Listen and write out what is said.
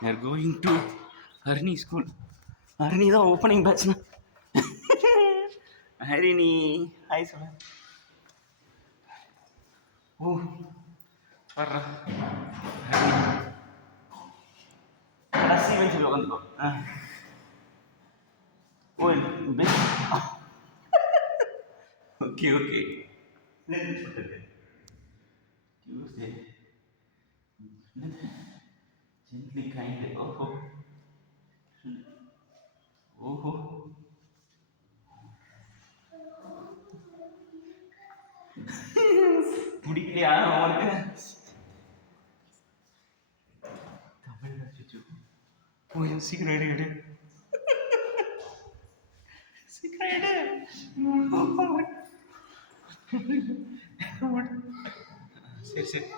We are going to Harini school. Harini தான் opening பேட்ச்னா. Harini hi சொல்ல. ஓ வர்றா ஹரிணி கடைசி பெஞ்சில் உட்காந்துக்கோ. ஓ okay okay Tuesday gently kind. ஓஹோ ஓஹோ பிடிக்கலையா அவனுக்கு தமிழ் அச்சோ. ஓ சீக்கிரம் எடு எடு சீக்கிரம் எடு. சரி சரி